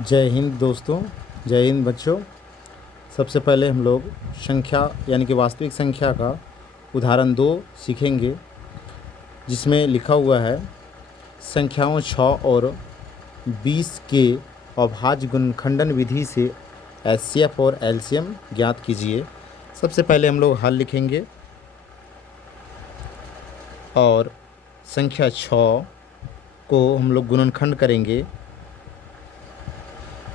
जय हिंद दोस्तों। जय हिंद बच्चों। सबसे पहले हम लोग संख्या यानी कि वास्तविक संख्या का उदाहरण 2 सीखेंगे, जिसमें लिखा हुआ है संख्याओं 6 और 20 के अभाज्य गुणनखंडन विधि से एचसीएफ और एलसीएम ज्ञात कीजिए। सबसे पहले हम लोग हल लिखेंगे और संख्या 6 को हम लोग गुणनखंड करेंगे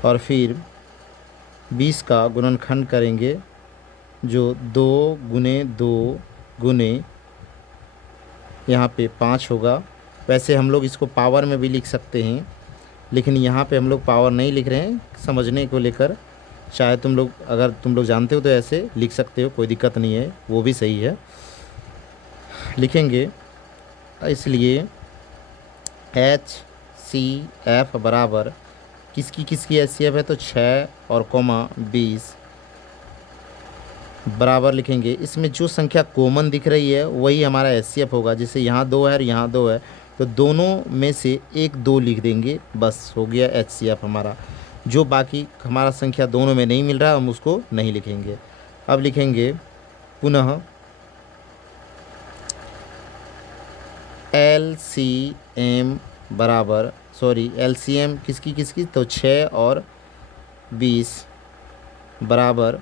और फिर 20 का गुणनखंड करेंगे, जो 2 गुने 2 गुने यहाँ पे 5 होगा। वैसे हम लोग इसको पावर में भी लिख सकते हैं, लेकिन यहाँ पे हम लोग पावर नहीं लिख रहे हैं समझने को लेकर। शायद अगर तुम लोग जानते हो तो ऐसे लिख सकते हो, कोई दिक्कत नहीं है, वो भी सही है। लिखेंगे इसलिए HCF बराबर किसकी HCF है तो 6 और 20 बराबर लिखेंगे। इसमें जो संख्या कॉमन दिख रही है वही हमारा HCF होगा। जैसे यहाँ 2 है और यहाँ 2 है, तो दोनों में से एक 2 लिख देंगे, बस हो गया HCF हमारा। जो बाकी हमारा संख्या दोनों में नहीं मिल रहा हम उसको नहीं लिखेंगे। अब लिखेंगे पुनः LCM बराबर LCM किसकी तो 6 और 20 बराबर।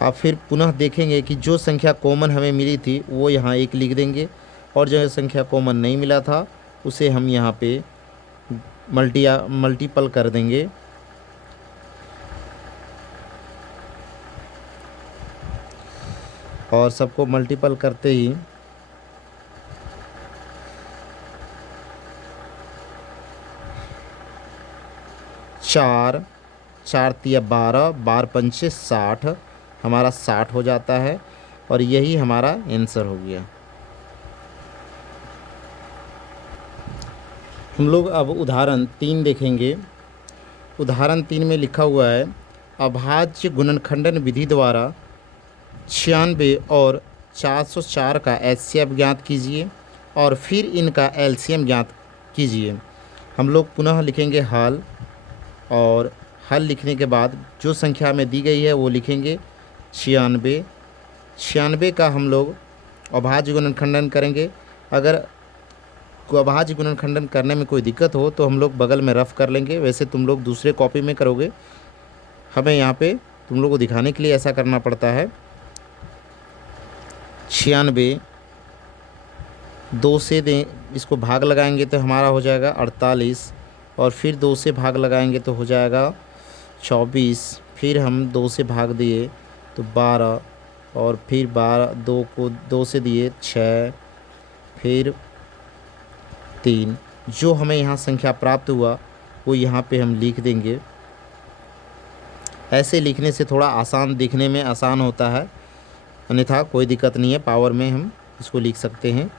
अब फिर पुनः देखेंगे कि जो संख्या कॉमन हमें मिली थी वो यहाँ 1 लिख देंगे, और जो संख्या कॉमन नहीं मिला था उसे हम यहाँ पे मल्टीपल कर देंगे। और सबको मल्टीपल करते ही 4 4 तिया 12, 12 पंचे 60, हमारा 60 हो जाता है, और यही हमारा आंसर हो गया। हम लोग अब उदाहरण 3 देखेंगे। उदाहरण 3 में लिखा हुआ है अभाज्य गुणनखंडन विधि द्वारा 96 और 404 का HCF ज्ञात कीजिए और फिर इनका LCM ज्ञात कीजिए। हम लोग पुनः लिखेंगे हल, और हल लिखने के बाद जो संख्या हमें दी गई है वो लिखेंगे 96। 96 का हम लोग अभाज्य गुणनखंडन करेंगे। अगर अभाज्य गुणनखंडन करने में कोई दिक्कत हो तो हम लोग बगल में रफ कर लेंगे, वैसे तुम लोग दूसरे कॉपी में करोगे, हमें यहाँ पे तुम लोग को दिखाने के लिए ऐसा करना पड़ता है। 96 2 से दें, इसको भाग लगाएंगे तो हमारा हो जाएगा 48, और फिर 2 से भाग लगाएंगे तो हो जाएगा 24, फिर हम 2 से भाग दिए तो 12, और फिर 12 2 को 2 से दिए 6, फिर 3। जो हमें यहाँ संख्या प्राप्त हुआ वो यहाँ पे हम लिख देंगे। ऐसे लिखने से थोड़ा आसान, दिखने में आसान होता है, अन्यथा कोई दिक्कत नहीं है, पावर में हम इसको लिख सकते हैं।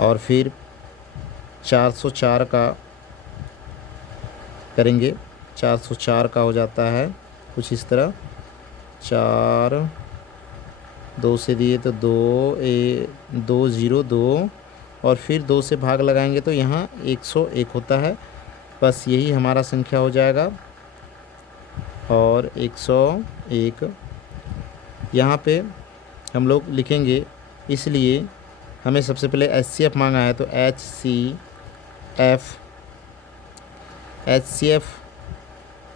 और फिर 404 का करेंगे, 404 का हो जाता है कुछ इस तरह। 4 2 से दिए तो 2 0 2, और फिर 2 से भाग लगाएंगे तो यहाँ 101 होता है, बस यही हमारा संख्या हो जाएगा। और 101 यहाँ पे हम लोग लिखेंगे, इसलिए हमें सबसे पहले HCF मांगा है तो HCF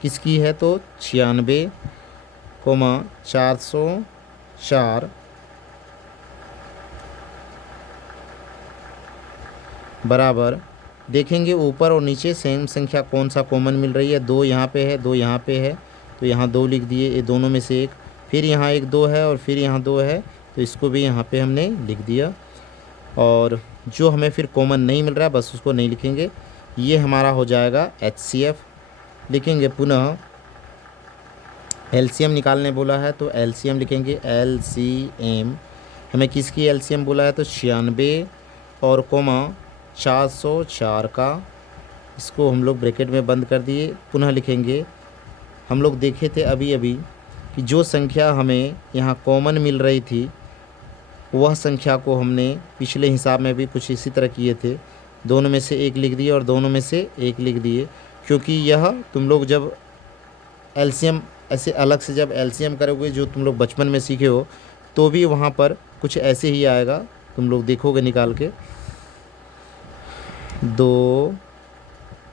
किसकी है तो 96, 404 बराबर। देखेंगे ऊपर और नीचे सेम संख्या कौन सा कॉमन मिल रही है। 2 यहाँ पे है, 2 यहाँ पे है, तो यहाँ 2 लिख दिए, ये दोनों में से एक। फिर यहाँ एक 2 है और फिर यहाँ 2 है, तो इसको भी यहाँ पे हमने लिख दिया। और जो हमें फिर कॉमन नहीं मिल रहा है बस उसको नहीं लिखेंगे। ये हमारा हो जाएगा HCF। लिखेंगे पुनः LCM निकालने बोला है तो LCM लिखेंगे LCM। हमें किसकी LCM बोला है तो 96 और 404 का, इसको हम लोग ब्रैकेट में बंद कर दिए। पुनः लिखेंगे, हम लोग देखे थे अभी अभी कि जो संख्या हमें यहाँ कॉमन मिल रही थी वह संख्या को हमने पिछले हिसाब में भी कुछ इसी तरह किए थे, दोनों में से एक लिख दिए और दोनों में से एक लिख दिए, क्योंकि यह तुम लोग जब एलसीएम ऐसे अलग से जब एलसीएम करोगे जो तुम लोग बचपन में सीखे हो तो भी वहाँ पर कुछ ऐसे ही आएगा, तुम लोग देखोगे निकाल के। 2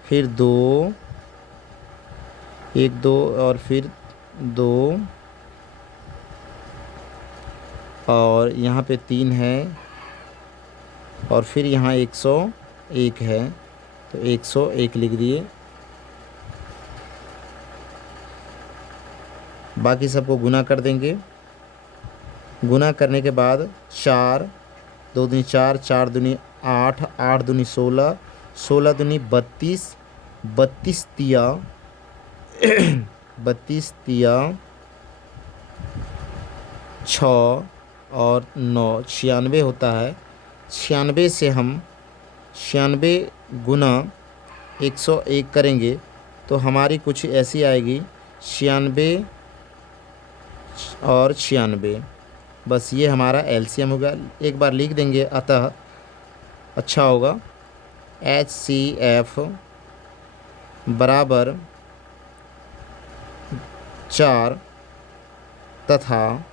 फिर 2 1 2 और फिर 2 और यहाँ पे 3 है और फिर यहाँ 101 है, तो 101 लिख दिए। बाकी सबको गुना कर देंगे। गुना करने के बाद 4 2 दूनी 4 4 दूनी 8 8 दूनी 16 16 दूनी 32 32 तिया 32 तिया 6 और 9 96 होता है। 96 से हम 96 गुना 101 करेंगे तो हमारी कुछ ऐसी आएगी 96 और 96। बस ये हमारा एलसीएम होगा। एक बार लिख देंगे, अतः अच्छा होगा। HCF बराबर 4 तथा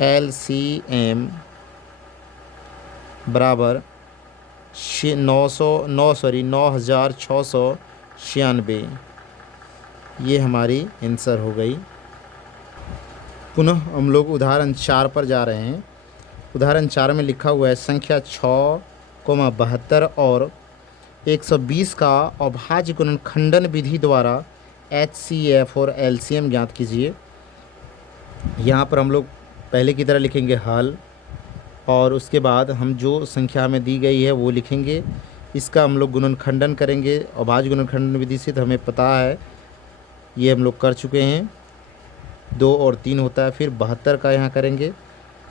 LCM बराबर 9696। ये हमारी आंसर हो गई। पुनः हम लोग उदाहरण 4 पर जा रहे हैं। उदाहरण 4 में लिखा हुआ है संख्या 6,72 और 120 का अभाज्य गुणनखंडन विधि द्वारा HCF और LCM ज्ञात कीजिए। यहाँ पर हम लोग पहले की तरह लिखेंगे हल और उसके बाद हम जो संख्या हमें दी गई है वो लिखेंगे। इसका हम लोग गुणनखंडन करेंगे अभाज्य गुणनखंडन विधि से, तो हमें पता है ये हम लोग कर चुके हैं। 2 और 3 होता है। फिर 72 का यहाँ करेंगे।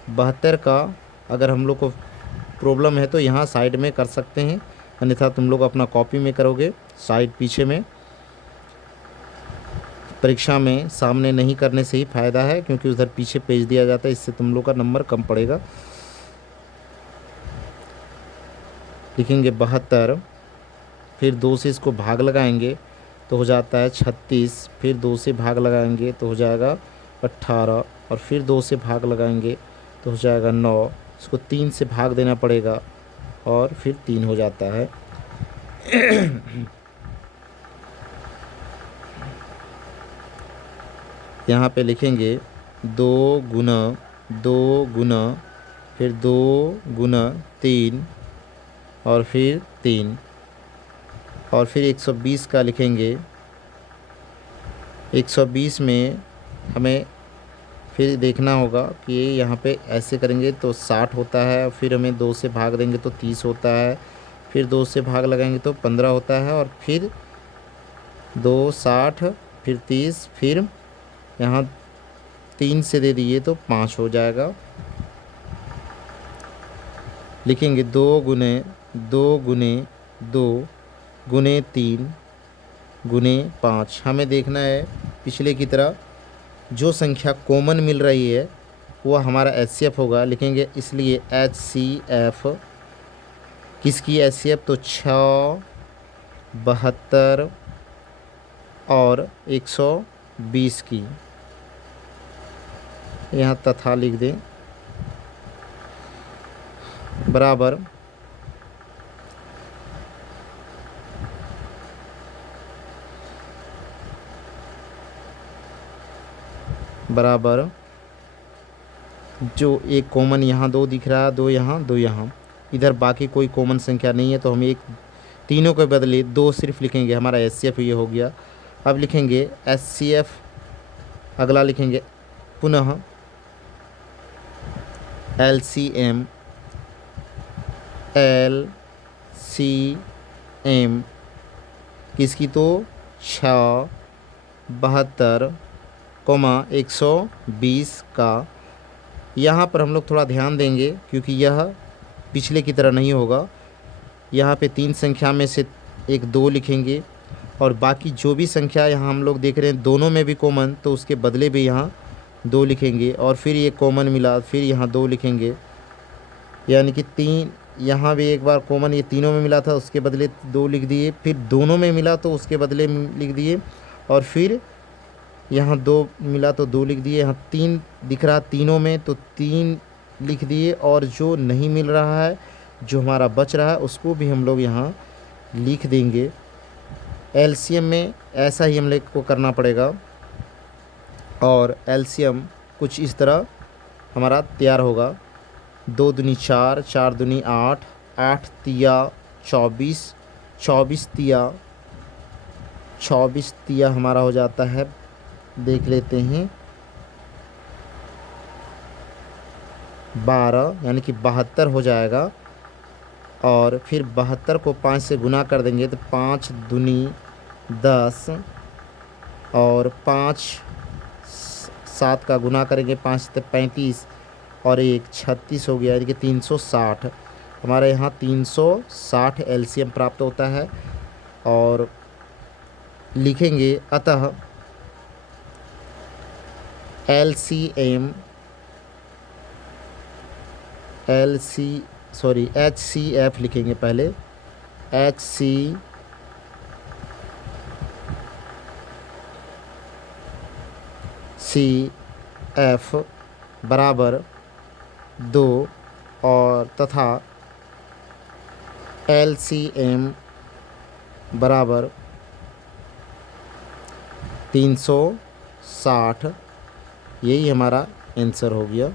72 का अगर हम लोग को प्रॉब्लम है तो यहाँ साइड में कर सकते हैं, अन्यथा तुम लोग अपना कॉपी में करोगे साइड पीछे में। परीक्षा में सामने नहीं करने से ही फ़ायदा है, क्योंकि उधर पीछे पेज दिया जाता है, इससे तुम लोग का नंबर कम पड़ेगा। लिखेंगे 72, फिर 2 से इसको भाग लगाएंगे तो हो जाता है 36, फिर 2 से भाग लगाएंगे तो हो जाएगा 18 और फिर 2 से भाग लगाएंगे तो हो जाएगा 9। इसको 3 से भाग देना पड़ेगा और फिर 3 हो जाता है। यहाँ पे लिखेंगे 2 गुना फिर 2 गुना 3 और फिर 3 और फिर 120 का लिखेंगे। 120 में हमें फिर देखना होगा कि यहाँ पे ऐसे करेंगे तो 60 होता है, फिर हमें 2 से भाग देंगे तो 30 होता है, फिर 2 से भाग लगाएंगे तो 15 होता है और फिर 2 60 फिर 30, फिर यहाँ 3 से दे दिए तो 5 हो जाएगा। लिखेंगे 2 गुने 2 गुने 3 गुने 5। हमें देखना है पिछले की तरह जो संख्या कॉमन मिल रही है वो हमारा HCF होगा। लिखेंगे इसलिए HCF किसकी HCF, तो 6, 72 और 120 की। यहाँ तथा लिख दें बराबर जो एक कॉमन यहाँ 2 दिख रहा है, 2 यहाँ 2 यहाँ, इधर बाकी कोई कॉमन संख्या नहीं है तो हम एक तीनों के बदले 2 सिर्फ लिखेंगे। हमारा HCF ये हो गया। अब लिखेंगे HCF, अगला लिखेंगे पुनः LCM किसकी, तो 6, 72, 120 का। यहाँ पर हम लोग थोड़ा ध्यान देंगे क्योंकि यह पिछले की तरह नहीं होगा। यहाँ पे 3 संख्या में से एक 2 लिखेंगे और बाकी जो भी संख्या यहाँ हम लोग देख रहे हैं दोनों में भी कॉमन, तो उसके बदले भी यहाँ 2 लिखेंगे और फिर ये कॉमन मिला, फिर यहाँ 2 लिखेंगे, यानी कि 3 यहाँ भी एक बार कॉमन ये तीनों में मिला था उसके बदले 2 लिख दिए, फिर दोनों में मिला तो उसके बदले लिख दिए, और फिर यहाँ 2 मिला तो 2 लिख दिए, यहाँ 3 दिख रहा तीनों में तो 3 लिख दिए, और जो नहीं मिल रहा है, जो हमारा बच रहा है, उसको भी हम लोग यहाँ लिख देंगे। एलसीएम में ऐसा ही हम लोग को करना पड़ेगा, और एलसीएम कुछ इस तरह हमारा तैयार होगा। 2 दूनी 4, 4 दूनी 8, 8 तिया 24, 24 तिया हमारा हो जाता है, देख लेते हैं 12, यानी कि 72 हो जाएगा। और फिर 72 को 5 से गुना कर देंगे तो 5 दूनी 10, और 5 7 का गुना करेंगे 5 से 35, और 1 36 हो गया, यानी कि 360 हमारे यहाँ 360 एलसीएम प्राप्त होता है। और लिखेंगे अतः एलसीएम HCF लिखेंगे पहले, HCF बराबर 2, और तथा LCM बराबर 360, यही हमारा आंसर हो गया।